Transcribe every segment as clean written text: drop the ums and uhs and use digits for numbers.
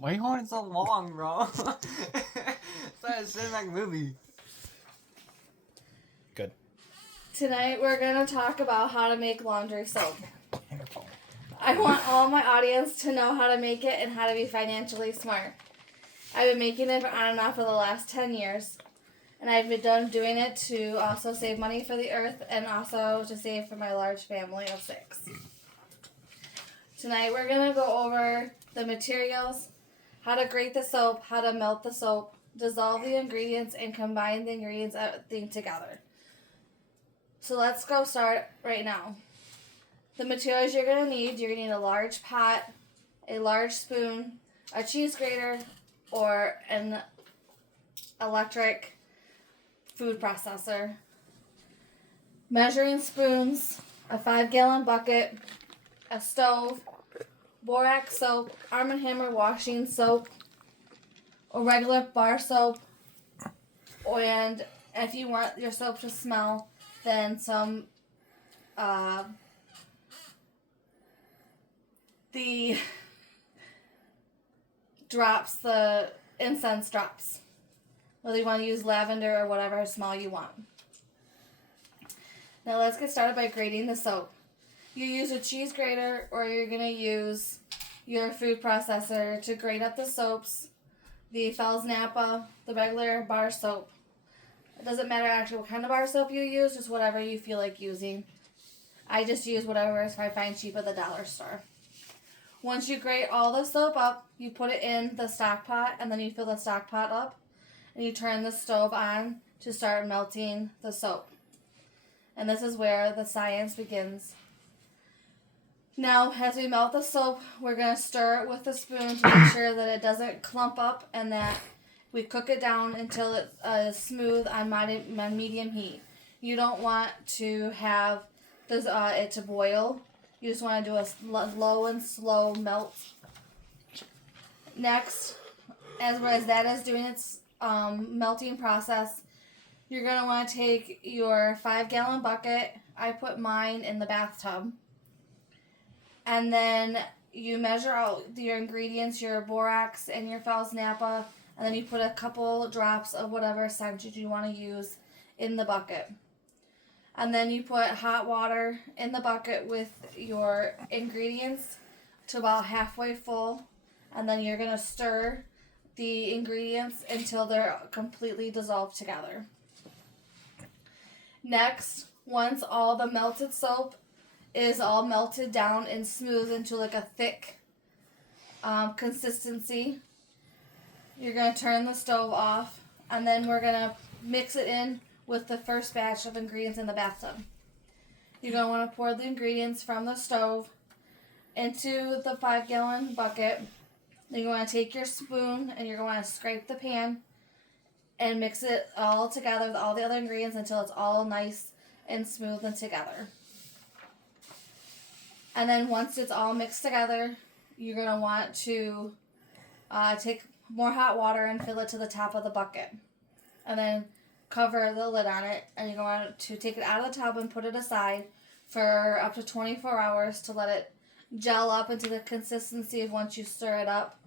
Why are you holding so long, bro? It's like a cinematic movie. Good. Tonight we're going to talk about how to make laundry soap. I want all my audience to know how to make it and how to be financially smart. I've been making it on and off for the last 10 years. And I've been done doing it to also save money for the earth and also to save for my large family of 6. Tonight we're going to go over the materials, how to grate the soap, how to melt the soap, dissolve the ingredients, and combine the ingredients everything together. So let's go start right now. The materials you're going to need a large pot, a large spoon, a cheese grater, or an electric food processor, measuring spoons, a 5-gallon bucket, a stove, borax soap, Arm & Hammer washing soap, a regular bar soap, and if you want your soap to smell, then some the drops, the incense drops. Whether you want to use lavender or whatever smell you want. Now let's get started by grating the soap. You use a cheese grater or you're going to use your food processor to grate up the soaps, the Fells Napa, the regular bar soap. It doesn't matter actually what kind of bar soap you use, just whatever you feel like using. I just use whatever I find cheap at the dollar store. Once you grate all the soap up, you put it in the stock pot and then you fill the stock pot up and you turn the stove on to start melting the soap. And this is where the science begins. Now, as we melt the soap, we're going to stir it with a spoon to make sure that it doesn't clump up and that we cook it down until it's smooth on medium heat. You don't want to have it to boil. You just want to do a low and slow melt. Next, as that is doing its melting process, you're going to want to take your 5-gallon bucket. I put mine in the bathtub. And then you measure out your ingredients, your borax and your Fells Napa, and then you put a couple drops of whatever scent you want to use in the bucket. And then you put hot water in the bucket with your ingredients to about halfway full. And then you're going to stir the ingredients until they're completely dissolved together. Next, once all the melted soap is all melted down and smooth into like a thick consistency, you're going to turn the stove off. And then we're going to mix it in with the first batch of ingredients in the bathtub. You're going to want to pour the ingredients from the stove into the 5-gallon bucket. Then you're going to take your spoon and you're going to scrape the pan and mix it all together with all the other ingredients until it's all nice and smooth and together. And then once it's all mixed together, you're going to want to take more hot water and fill it to the top of the bucket. And then cover the lid on it, and you're going to take it out of the tub and put it aside for up to 24 hours to let it gel up into the consistency of once you stir it up.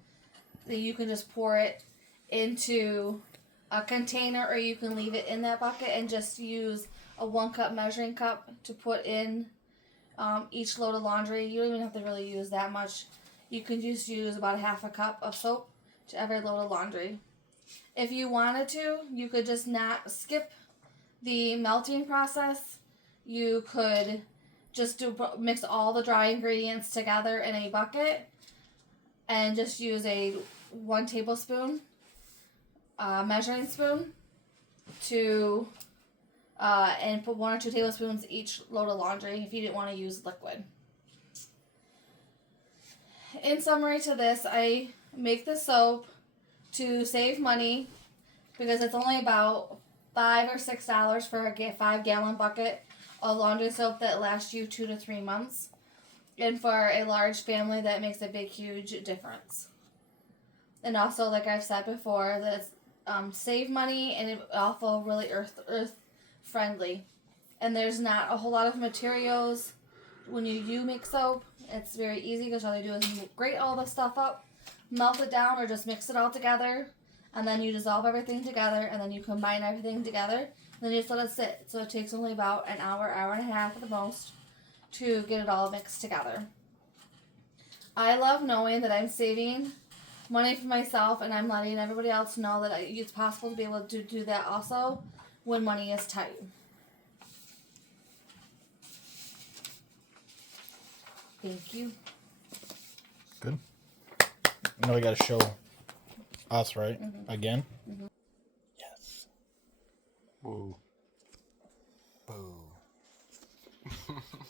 Then you can just pour it into a container or you can leave it in that bucket and just use a 1-cup measuring cup to put in each load of laundry. You don't even have to really use that much. You can just use about 1/2 cup of soap to every load of laundry. If you wanted to, you could just not skip the melting process. You could just mix all the dry ingredients together in a bucket and just use a 1 tablespoon measuring spoon to and put 1 or 2 tablespoons each load of laundry if you didn't want to use liquid. In summary to this, I make the soap to save money because it's only about $5 or $6 for a 5-gallon bucket of laundry soap that lasts you 2 to 3 months. And for a large family, that makes a big, huge difference. And also, like I've said before, that it's save money and it also really earth friendly. And there's not a whole lot of materials when you do make soap. It's very easy because all you do is grate all the stuff up melt it down or just mix it all together. And then you dissolve everything together, and then you combine everything together. And then you just let it sit. So it takes only about an hour, hour and a half at the most to get it all mixed together. I love knowing that I'm saving money for myself, and I'm letting everybody else know that it's possible to be able to do that also when money is tight. Thank you. Good. Now we got to show us, right? Again? Whoa.